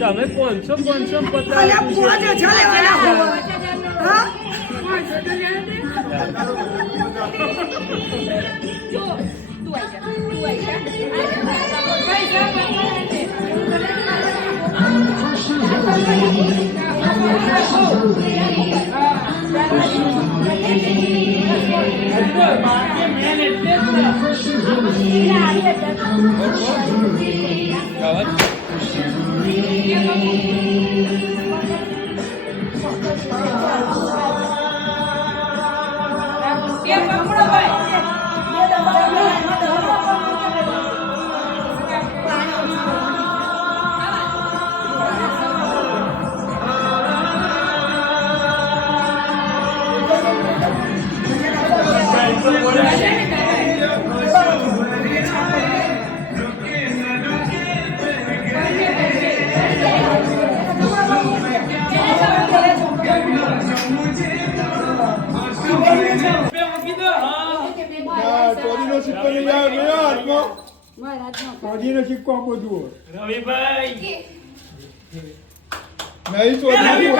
તમે 500 પતા ચોરીનો સિક્કો આપો જુઓ રવિભાઈ નહીં ચોરી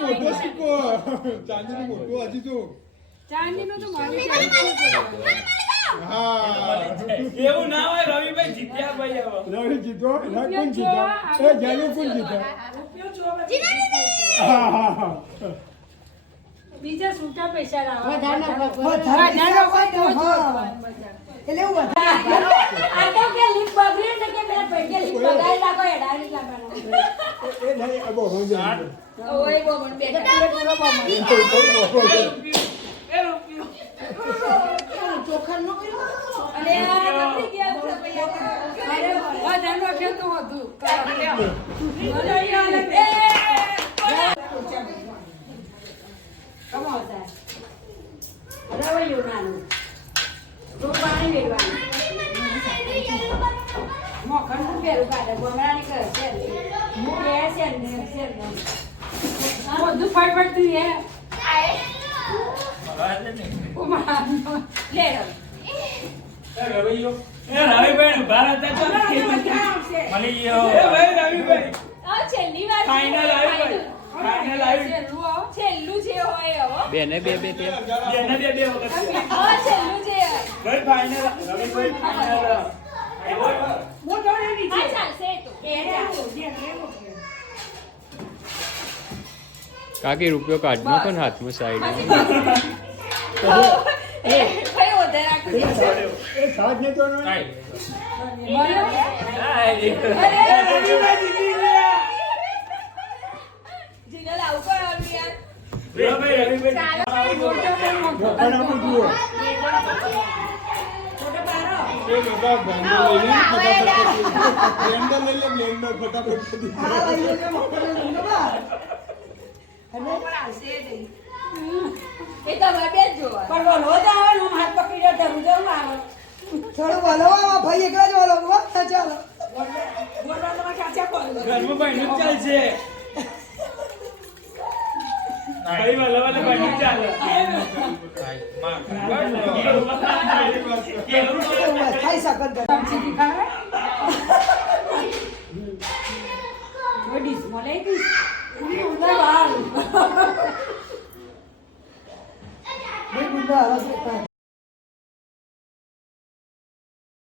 મોટો સિક્કો ચાંદીનો મોટો હજી તો ચાંદીનો તો હા એવું ના હોય રવિભાઈ જીત્યા ભાઈ રવિ જીતો કોણ જીતો એ જાનુ કોણ જીતો હા બીજા સૂટા પૈસા લાવો વધારે એટલે હું વધારે આ તો કે લીપ બગડે ને કે મેં પૈકે લીપ બગાડી લાગો એડાની લાગવાનો એ નહીં અબો હો જા ઓય બો મન બેટા પૂરો બો મન એ રૂપિયો ચોખર નો કર્યો અને આ નથી ગયા છે પૈયા અરે વધારનો છે તો હતું રવૈયું નાનું તો પાણી વેડવાનું મોખણ પેલું કાઢે ગોમરાની કરે છે હું એ છે ને બધું ફટફટતું હે લે રવૈયો એ રવિભાઈ ભારત તો મળી ગયો એ ભાઈ રવિભાઈ આ છેલ્લી વાર ફાઇનલ આવી ફાઇનલ આવી છેલ્લું જે હોય હવે બેને બે વખત હા છેલ્લું જે ભાઈ ફાઇનલ રવિભાઈ ફાઇનલ મોટો ને નીચે આ ચાલશે તો કાકી રૂપિયો કાઢનો પણ હાથમાં સાઈડ એ ભાઈ ઓધે રાખી એ સાથ ને તો નહીં અરે જીનલ આવ કો આવી યાર રવિભાઈ મોટો જુઓ એ બધા બ્લેન્ડર લઈ લે ફટાફટ એ તો બે જોવા પણ બોલો જાવાનું હાથ પકડી ધરું જવું આવે થોડું બોલો ભાઈ એકલા જ બોલો ચાલો બોલવામાં કાચા કોલ ઘરમાં બહેનું ચાલશે ભાઈ વાલા ભાઈ ચાલે